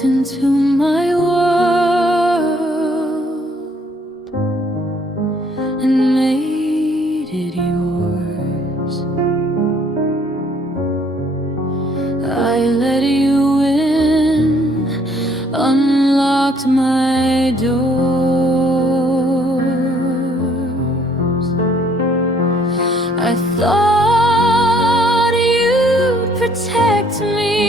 walked into my world and made it yours. I let you in, unlocked my doors. I thought you'd protect me.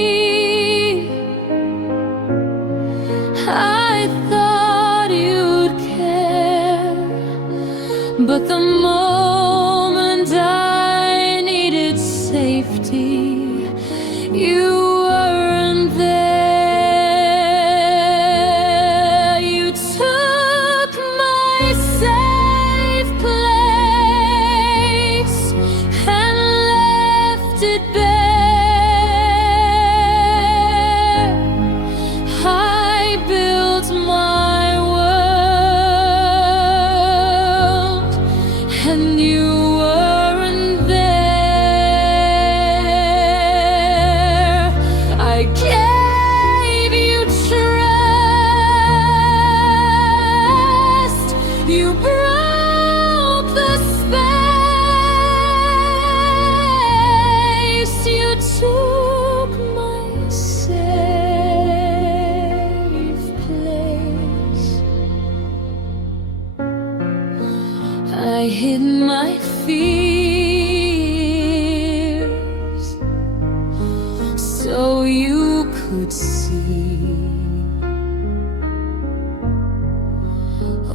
I thought you'd care, but the moment I needed safety, you weren't there. You took my safe place and left it bare. I built my world and you weren't there. I gave you trust. You broke the space. You took my safe place. I hid my fears so you could see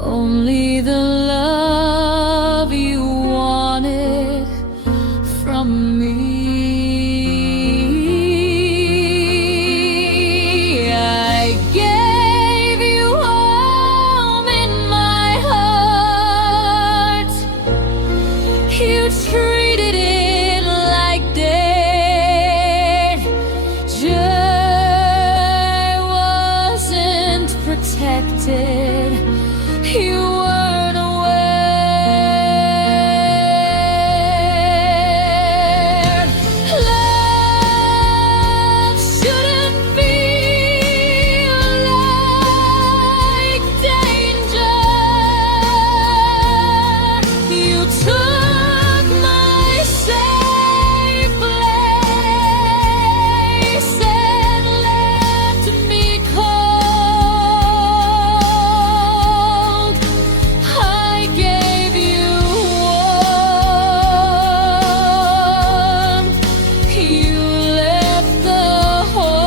only the love you wanted from me. I gave you home in my heart. You treated it like danger. Wasn't protected. You weren't aware. Love shouldn't feel like danger. You took my safe place and left me cold. I gave you warmth. You left the hold.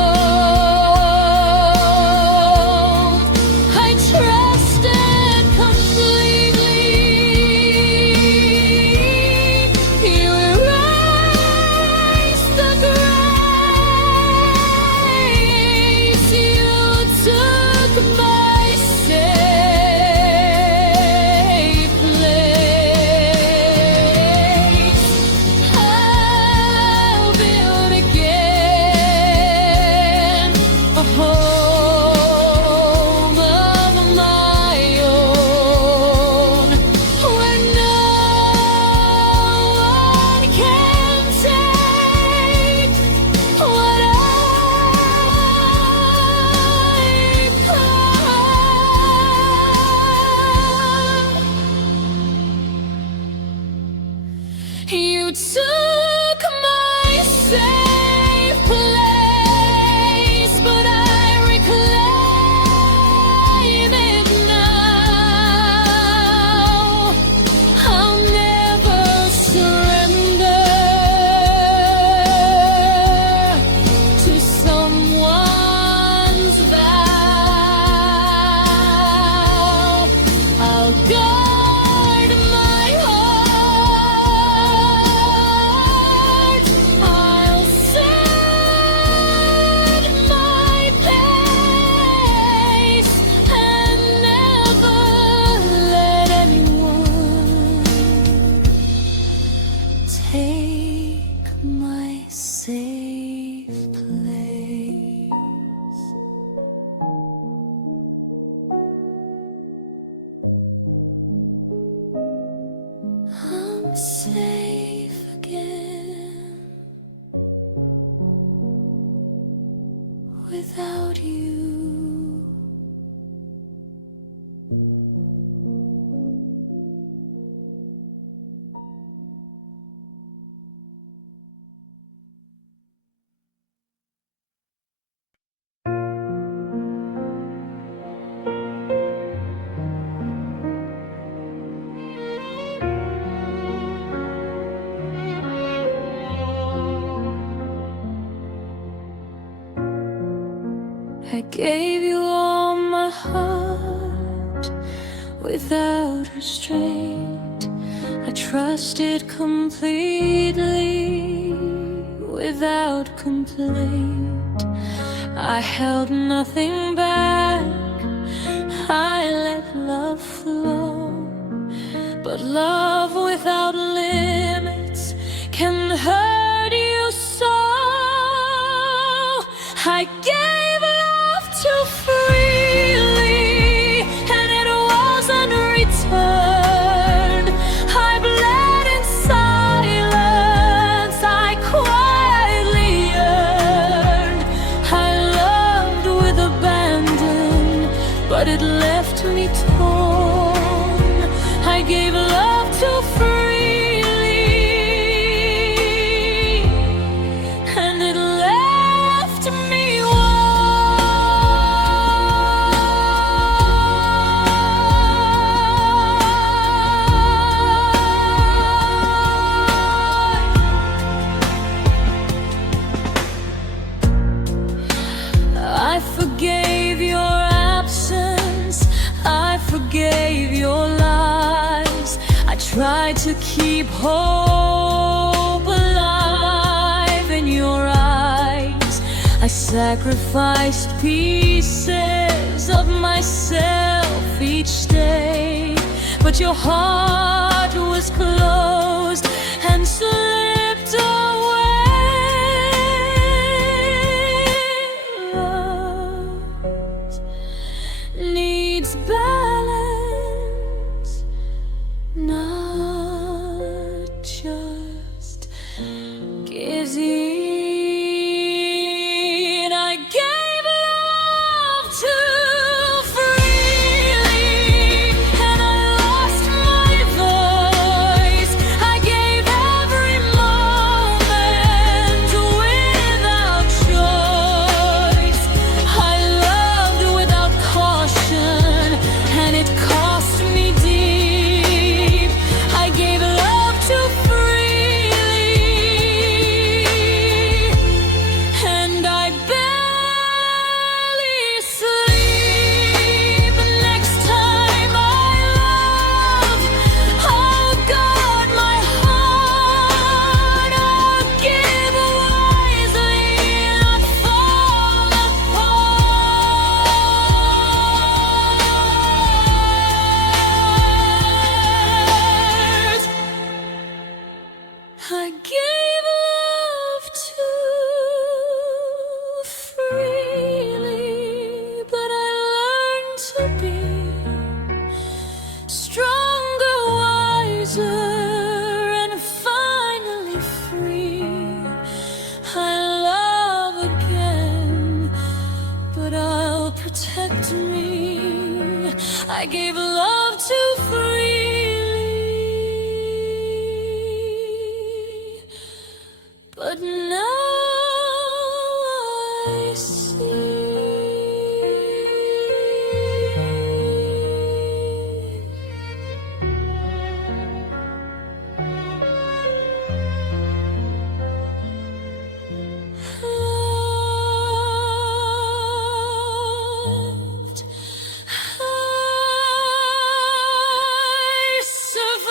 I trusted completely. You erased the grace. You took my safe place. I'll build again a home of my own, where no one can take what I've got. You took my safe place, but I reclaim it now. I'll never surrender to someone's vow. I'll guard my heart. I'll set my pace and never let anyone take my safe place. I'm safe again without you. gave you all my heart without restraint. I trusted completely without complaint. I held nothing back, I let love flow. But love without limits can hurt you so. I gave love too freely, and it wasn't returned. I bled in silence, I quietly yearned. I loved with abandon, but it left me torn. I gave love too freely, and it left me I forgave your absence, I forgave your lies. I tried to keep hope alive in your eyes. I sacrificed pieces of myself each day, but your heart was closed and slipped away. Needs balance, not just gives in. I gave love too freely, and I lost my voice. I gave every moment without choice. I loved without caution, and it cost me deep. I gave love too freely, and I barely sleep. Next time I love, I'll guard my heart. I'll give wisely, not fall apart. I gave love too freely, but I learned to be stronger, wiser, and finally free. I love again, but I'll protect me. I gave love too freely, but now I see. Loved, I survived.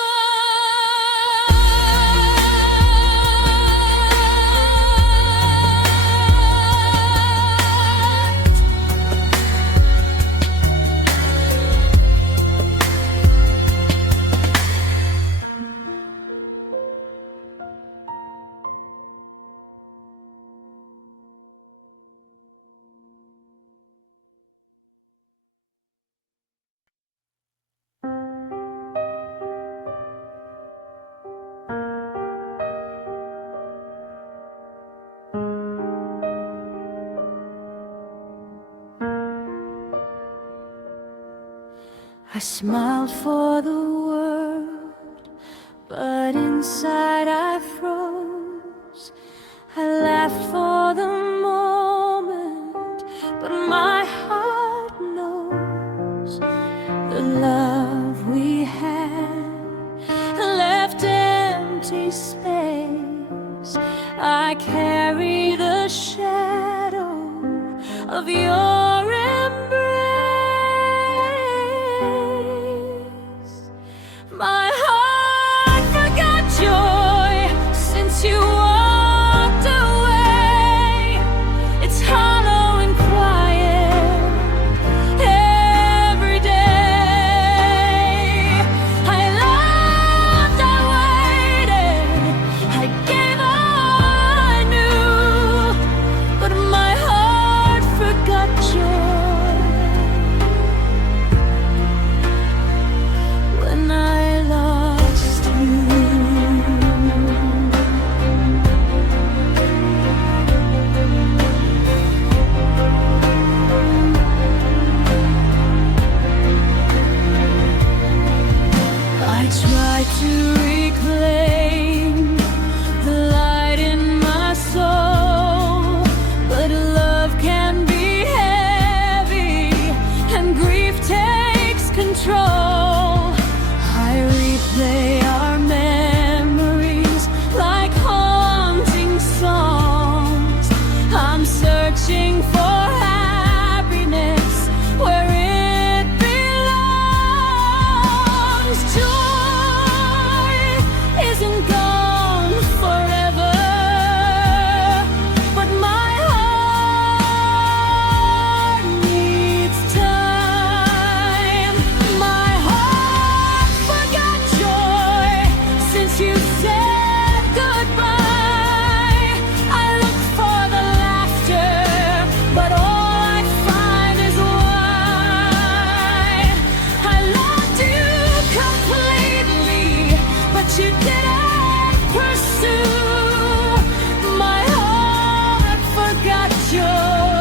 I smiled for the world, but inside I froze. I laughed for the moment, but my heart knows the love we had left empty space. I carry the shadow of your control. I replay our memories like haunting songs. I'm searching for happiness where it belongs. Joy isn't gone forever, but my heart needs time. My heart forgot joy since you said goodbye. I look for the laughter, but all I find is why. I loved you completely, but you didn't pursue. My heart forgot joy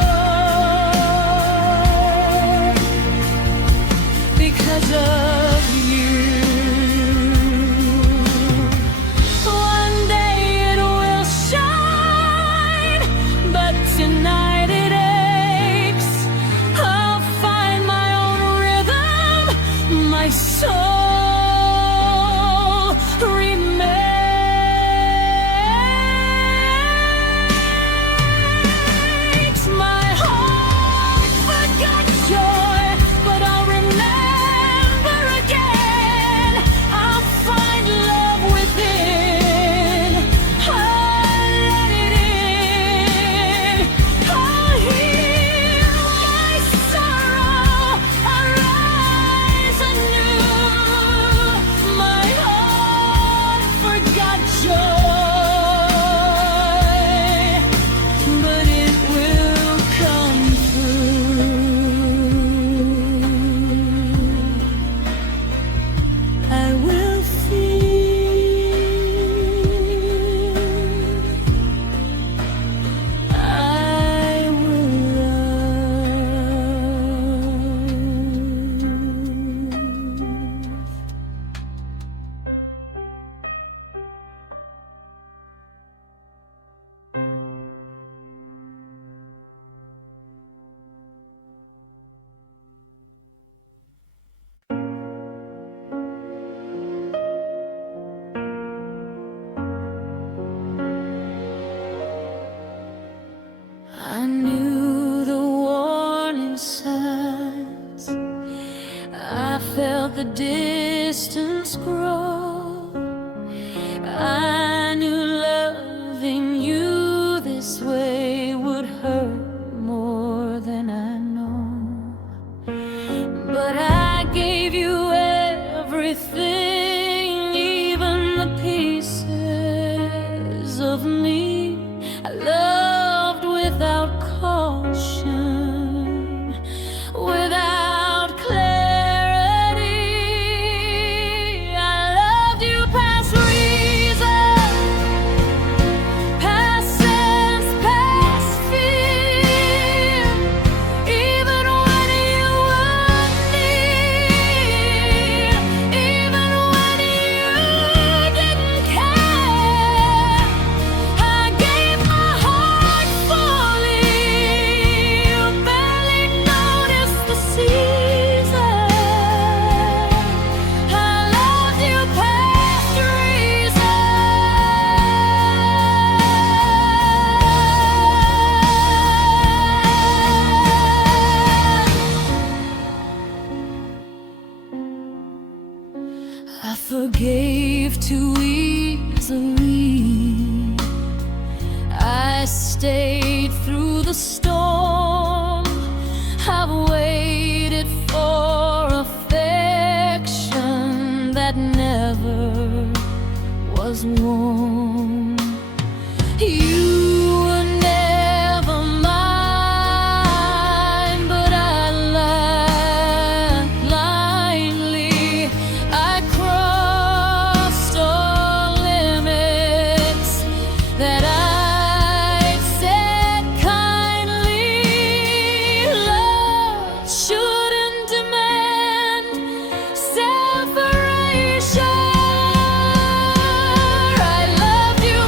because of you. One day it will shine, but tonight it aches. I'll find my own rhythm, my soul remakes. My heart forgot joy, but I'll remember again. I'll find love within. I'll let it in. I'll heal my sorrow, arise anew. My heart forgot joy, but it will come through. I will feel, I will love. I knew the warning signs. I felt the distance grow. I knew loving you this way would hurt more than I know. But I gave you everything, even the pieces of me. I loved without caution, without clarity. I loved you past reason, past sense, past fear. Even when you were near, even when you didn't care, I gave my heart fully. You barely noticed the season. I loved you past reason. I forgave too easily. I stayed through the storm. I've waited for affection that never was warm. You were never mine, but I lied blindly. I crossed all limits that I'd set kindly. Love shouldn't demand separation. I loved you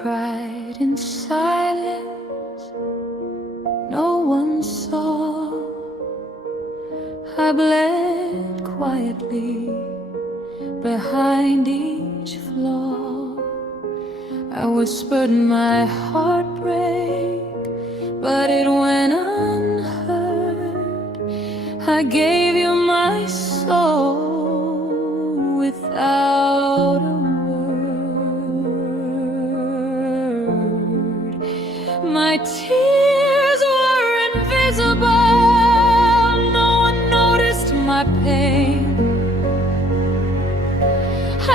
cried in silence, no one saw. I bled quietly behind each flaw. I whispered my heartbreak, but it went unheard. I gave you my soul without a word. My tears were invisible, no one noticed my pain.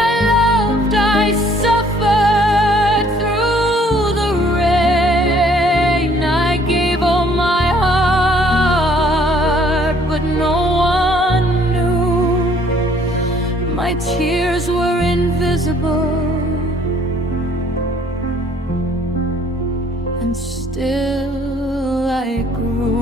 I loved, I suffered through the rain. I gave all my heart, but no one knew. My tears were invisible, and still I grew.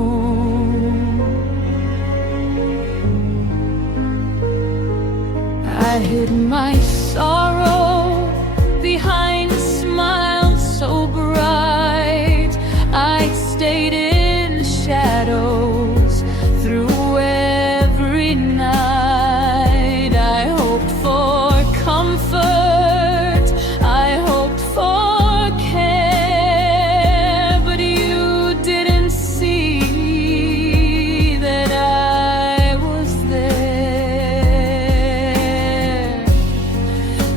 I hid my sorrow behind a smile so bright. I stayed in shadows through every night. I hoped for comfort, I hoped for care, but you didn't see that I was there.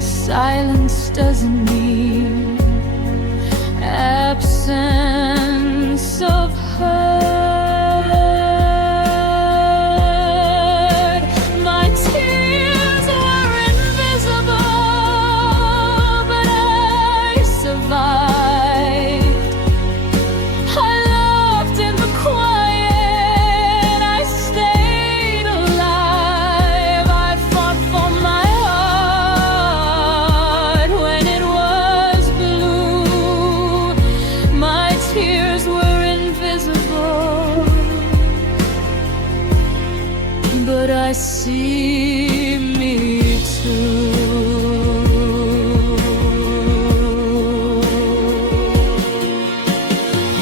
Silence doesn't mean absence of hurt. My tears were invisible, but I survived. I loved in the quiet, I stayed alive. I fought for my heart when it was blue. My tears were invisible, but I see me too.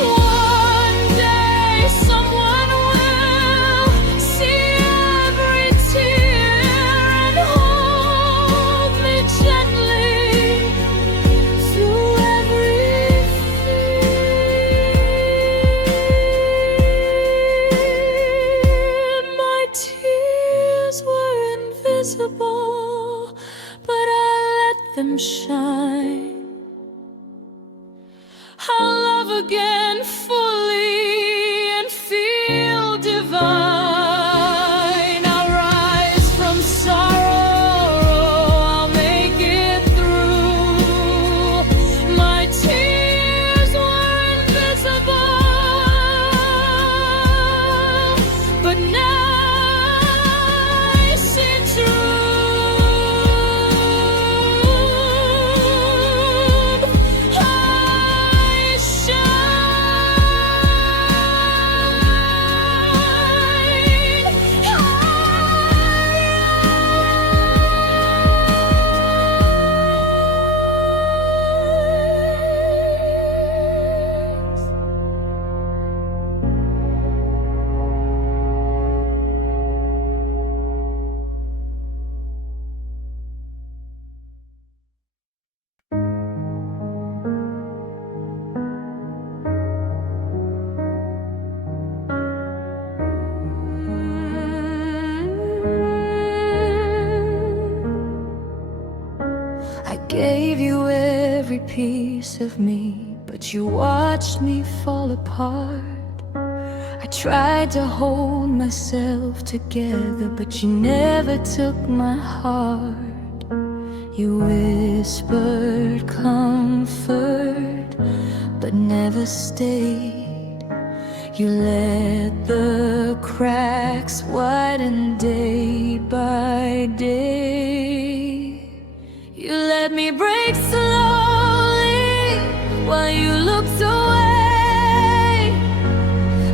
One day someone will see every tear and hold me gently through every fear. My tears were invisible, but I let them shine. I'll love again fully and feel divine. I'll rise from sorrow, I'll make it through. My tears were invisible, but now I see truth. I gave you every piece of me, but you watched me fall apart. I tried to hold myself together, but you never took my heart. You whispered comfort, but never stayed. You let the cracks widen day by day. You let me break slowly while you looked away.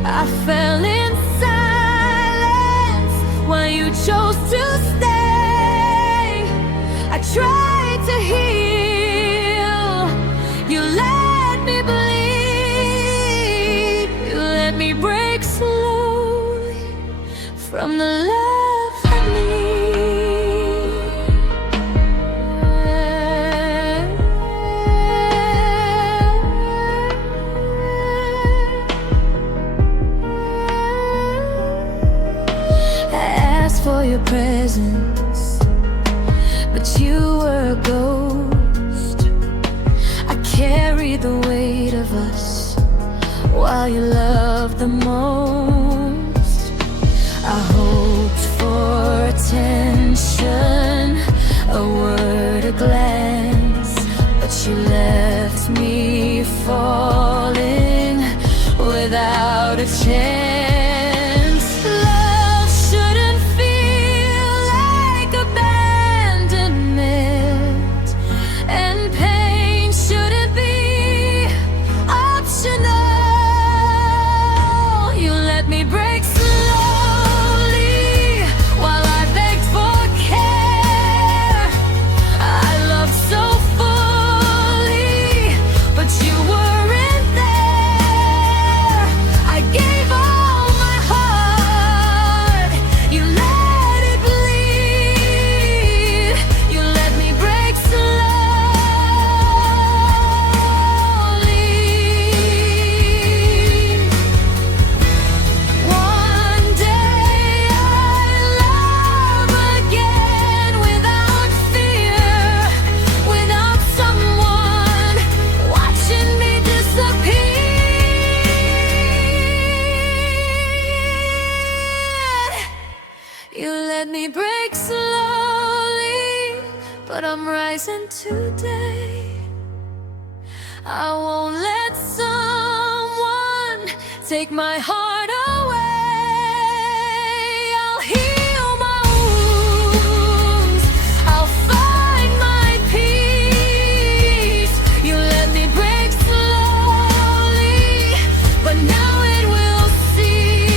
I fell in silence while you chose to stay. I tried to heal. You from the love and me. I asked for your presence, but you were a ghost. I carried the weight of us while you loved the most. I hoped for attention, a word, a glance, but you left me falling without a chance. Love shouldn't feel like abandonment, and pain shouldn't be optional. You let me break slowly while I begged for care. I loved so fully, but you weren't there. I gave all my heart, you let it bleed. You let me break slowly. One day I'll love again without fear, without someone watching me disappear. You let me break slowly, but I'm rising today. I won't let someone take my heart away. I'll heal my wounds, I'll find my peace. You let me break slowly, but now it will cease.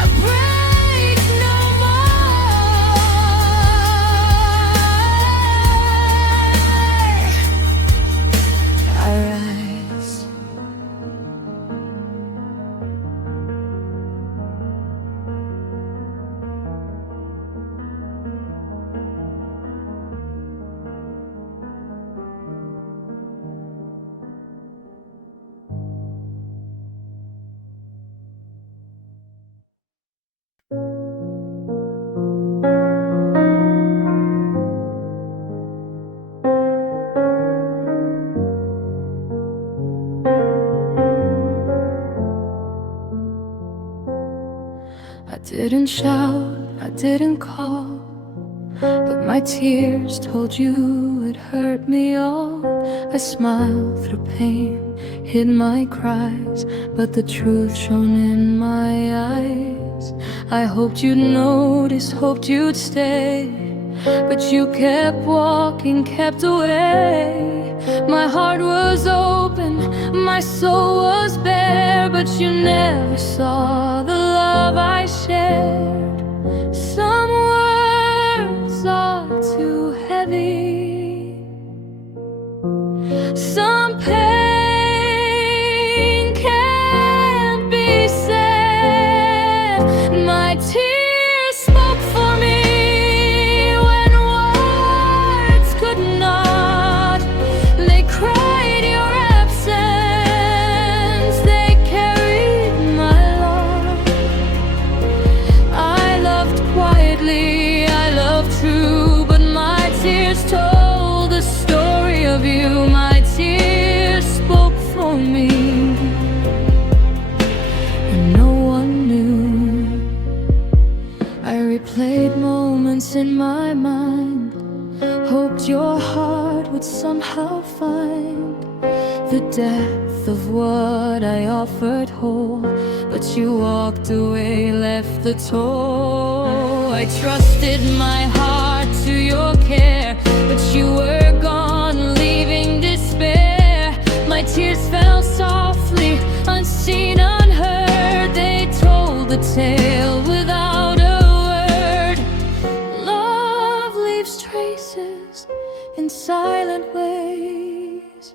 I break no more. I rise. I didn't shout, I didn't call, but my tears told you it hurt me all. I smiled through pain, hid my cries, but the truth shone in my eyes. I hoped you'd notice, hoped you'd stay, but you kept walking, kept away. My heart was open, my soul was bare, but you never saw the love I shared. Some words are too heavy, some pain can't be said. My tears spoke for me when words could not. They cried your absence, they carried my love. I loved quietly, I loved true, but my tears told the story of you. My tears spoke for me, and no one knew. I replayed moments in my mind, hoped your heart would somehow find the depth of what I offered whole, but you walked away, left the toll. I trusted my heart to your care, but you were gone, leaving despair. My tears fell softly, unseen, unheard. They told the tale without a word. Love leaves traces in silent ways.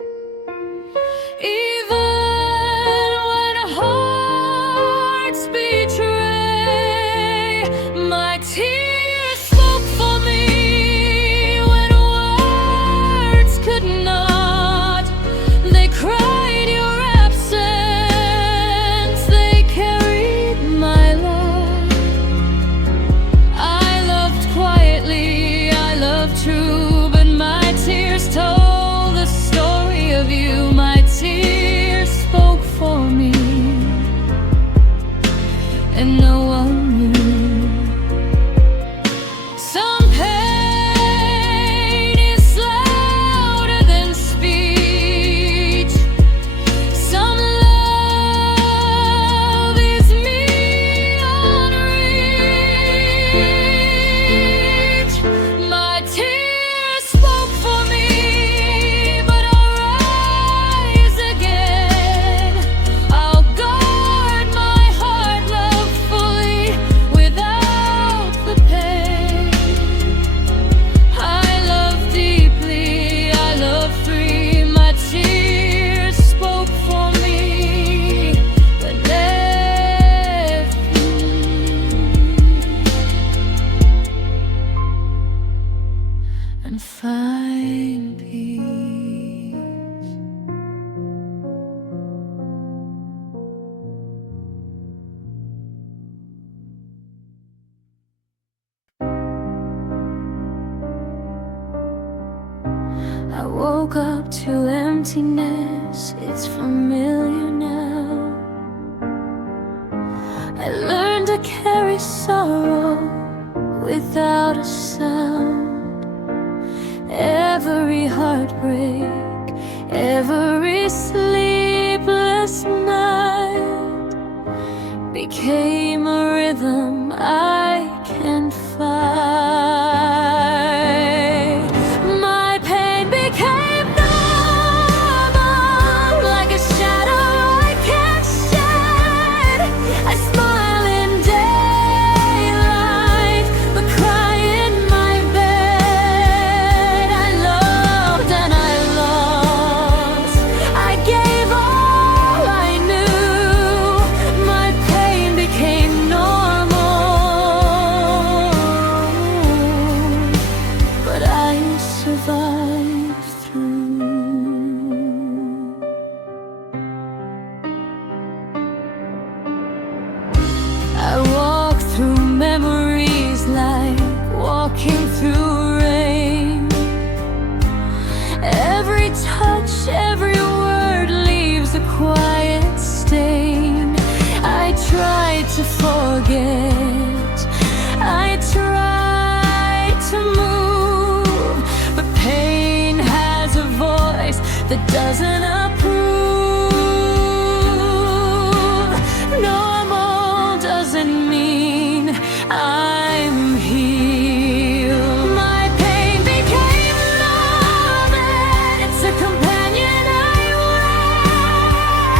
you. My tears spoke for me, and no one knew. Some pain is louder than speech. Some love is beyond reach. My tears spoke for me, but I'll rise again. I'll guard my heart, love fully, without the pain. I love deeply, I love free. My tears spoke for me, but left me. And find peace. I woke up to emptiness, it's familiar now. I learned to carry sorrow without a sound. Every heartbreak, every sleepless night became a rhythm I can fight. My pain became normal, like a shadow I can't shed. I smile in daylight, but cry in my bed. I loved and I lost, I gave all I knew. My pain became normal, but I survived through. I walk through memories like walking through rain. Every touch, every word leaves a quiet stain. I tried to forget, I tried to move, but pain has a voice that doesn't approve. Normal doesn't mean I'm healed. My pain became love, and it's a companion I wear.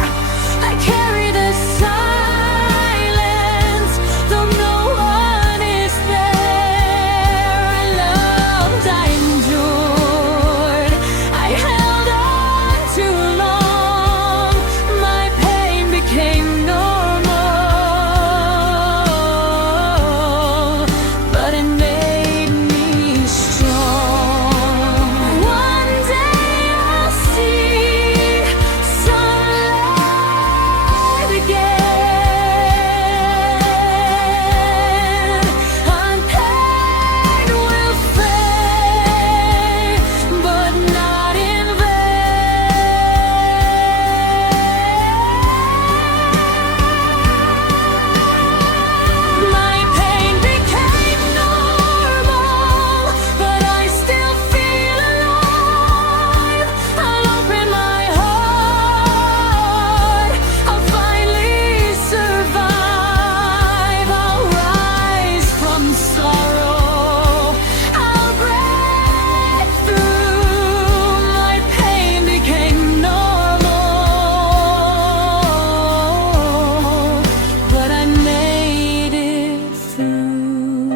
I carry the silence, though no one is there. I loved, I endured, I held on too long. My pain became normal, but it made me strong. One day I'll see sunlight again, and pain will fade, but not in vain. My pain became normal, but I still feel alive. I'll open my heart, I'll finally survive. I'll rise from sorrow, I'll break through. My pain became normal, but I made it through.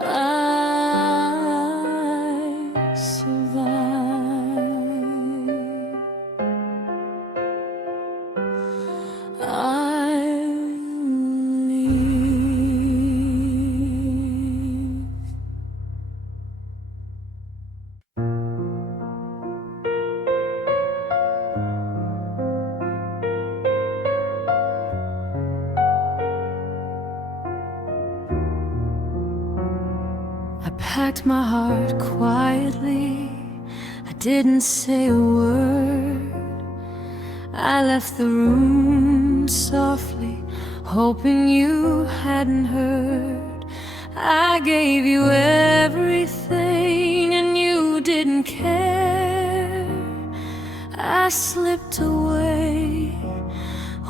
I survived. I leave. I packed my heart quietly didn't say a word. I left the room softly, hoping you hadn't heard. I gave you everything and you didn't care. I slipped away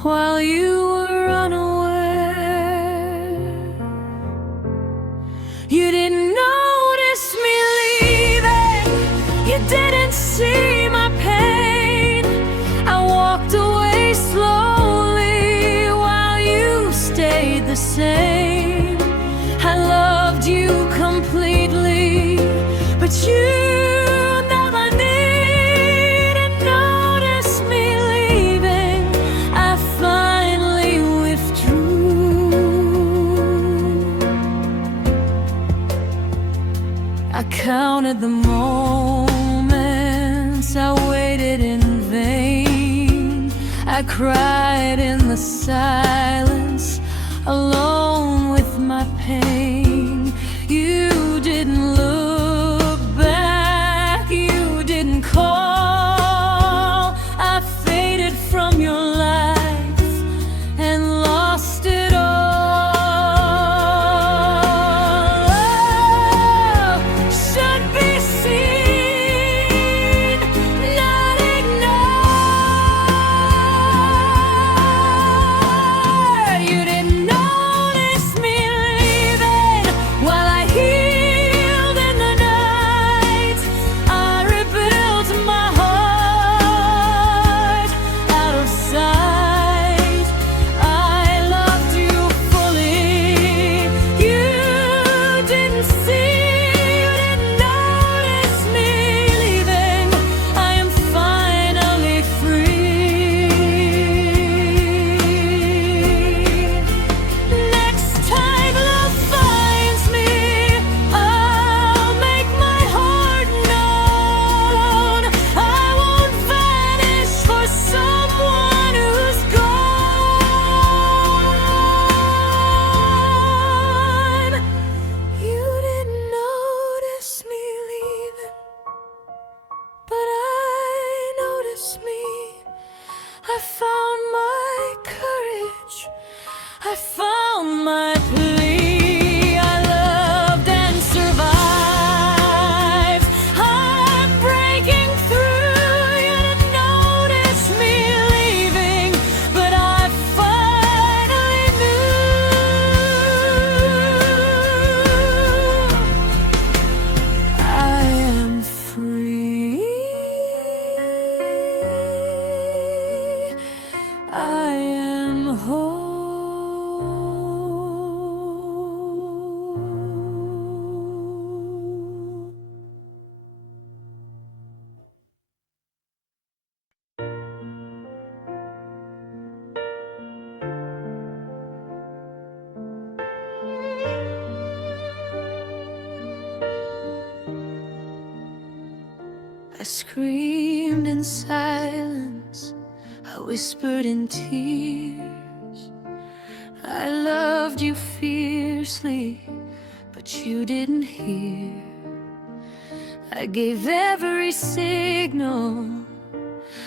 while you were unaware. You didn't notice me leaving, you didn't see my pain. I walked away slowly while you stayed the same. I loved you completely, but you never needed notice me leaving. I finally withdrew. I counted the moments I waited in vain. I cried in the silence, alone with my pain. You didn't look back, you didn't call. I faded from your life and lost it all. Should be seen, not ignored. You didn't notice me leaving while I healed in the night. I rebuilt my heart out of sight. I loved you fully. You didn't see, you didn't notice me leaving. I am finally free. Next time love finds me, I'll make my heart known. I won't vanish for someone who's gone. You didn't notice me leaving, but I noticed me. I found my courage, I found my plea. I loved and survived. I'm breaking through. You didn't notice me leaving, but I finally knew. I am free. I am whole. I screamed in silence, I whispered in tears. I loved you fiercely, but you didn't hear. I gave every signal,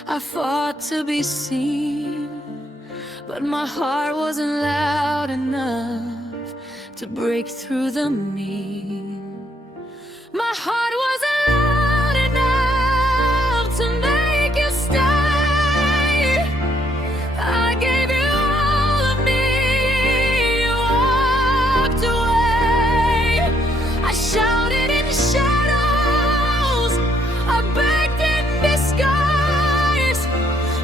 I fought to be seen, but my heart wasn't loud enough to break through the mean. My heart wasn't loud enough to make you stay. I gave you all of me, you walked away. I shouted in shadows, I begged in disguise.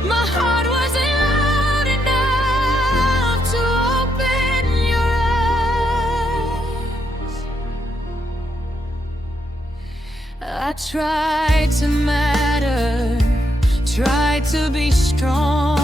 My heart wasn't loud enough to open your eyes. I tried to matter, tried to be strong.